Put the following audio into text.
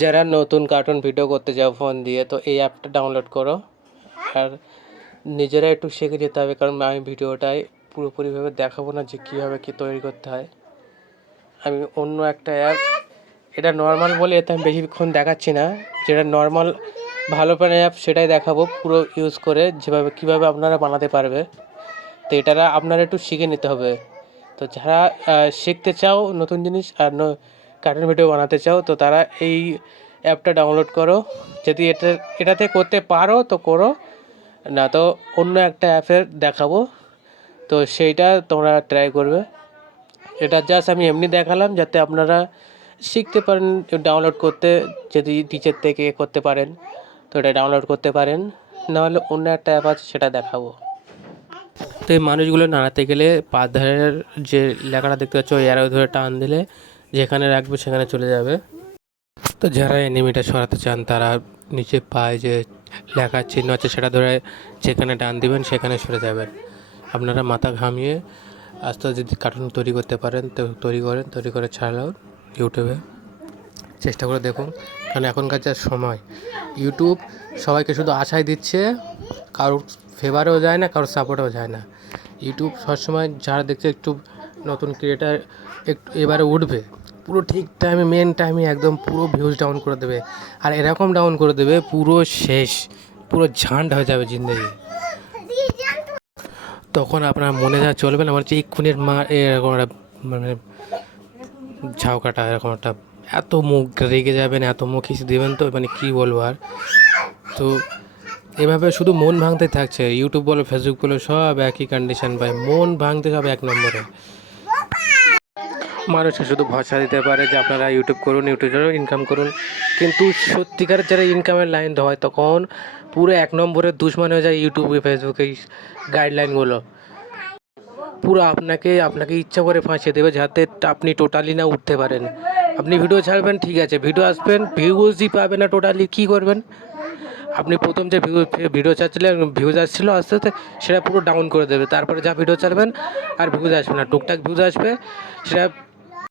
যারা নতুন cartoon video করতে চাও ফোন দিয়ে, তো এই অ্যাপটা ডাউনলোড করো। আর নিজেরা একটু শিখে যেতে হবে, কারণ আমি ভিডিওটায় পুরোপুরিভাবে দেখাবো না যে কীভাবে কী তৈরি করতে হয়। আমি অন্য একটা অ্যাপ, এটা নর্মাল বলে এতে আমি বেশিক্ষণ দেখাচ্ছি না। যেটা নর্মাল ভালো প্যানের অ্যাপ সেটাই দেখাবো পুরো ইউজ করে, যেভাবে কীভাবে আপনারা বানাতে পারবে। তো এটারা আপনারা একটু শিখে নিতে হবে। তো যারা শিখতে চাও নতুন জিনিস আর কার্টুন ভিডিও বানাতে চাও, তো তারা এই অ্যাপটা ডাউনলোড করো। যদি এটাতে করতে পারো তো করো, না তো অন্য একটা অ্যাপের দেখাবো, তো সেইটা তোমরা ট্রাই করবে। এটা জাস্ট আমি এমনি দেখালাম যাতে আপনারা শিখতে পারেন ডাউনলোড করতে। যদি টিচার থেকে করতে পারেন তো এটা ডাউনলোড করতে পারেন, নাহলে অন্য একটা অ্যাপ আছে সেটা দেখাবো। তো এই মানুষগুলো নাড়াতে গেলে পা ধারের যে লেখাটা দেখতে পাচ্ছ ওই অ্যারো ধরে টান দিলে যেখানে রাখবে সেখানে চলে যাবে। তো যারা এনিমিটা সরাতে চান তারা নিচে পায়ে যে লেখার চিহ্ন আছে সেটা ধরে যেখানে টান দিবেন সেখানে সরে যাবেন। আপনারা মাথা ঘামিয়ে আস্তে আস্তে যদি কার্টুন তৈরি করতে পারেন তো তৈরি করে ছাড়লেও ইউটিউবে চেষ্টা করে দেখুন। কারণ এখনকার যা সময়, ইউটিউব সবাইকে শুধু আশায় দিচ্ছে, কারোর ফেভারেও যায় না, কারোর সাপোর্টেও যায় না। ইউটিউব সবসময় যারা দেখছে একটু নতুন ক্রিয়েটার একটু এবারে উঠবে, পুরো ঠিক টাইমে মেন টাইমে একদম পুরো ভিউজ ডাউন করে দেবে। আর এরকম ডাউন করে দেবে পুরো শেষ, পুরো ঝান্ড হয়ে যাবে জিন্দগি। তখন আপনার মনে যা চলবে না, আমার হচ্ছে এক্ষুনির মা এরকম একটা মানে ঝাউকাটা এরকম একটা, এত মুখ রেগে যাবেন, এত মুখ হিসে দেবেন, তো মানে কী বলবো আর। তো এভাবে শুধু মন ভাঙতে থাকছে, ইউটিউব বলো ফেসবুক বলো সব একই কন্ডিশন ভাই, মন ভাঙতে হবে এক নম্বরে। মানুষকে শুধু ভরসা দিতে পারে যে আপনারা ইউটিউব করুন, ইউটিউবে ইনকাম করুন, কিন্তু সত্যিকারের যারা ইনকামের লাইন হয় তখন পুরো এক নম্বরের দুশমন হয়ে যায় ইউটিউবে ফেসবুকে গাইডলাইনগুলো। পুরো আপনাকে ইচ্ছা করে ফাঁসিয়ে দেবে যাতে আপনি টোটালি না উঠতে পারেন। আপনি ভিডিও ছাড়বেন ঠিক আছে, ভিডিও আসবেন, ভিউজই পাবেন না, টোটালি কী করবেন? আপনি প্রথম যে ভিডিও ছাড়ছিলেন ভিউজ আসছিলো, আস্তে আস্তে সেটা পুরো ডাউন করে দেবে। তারপরে যা ভিডিও ছাড়বেন আর ভিউজ আসবে না, টুকটাক ভিউজ আসবে, সেটা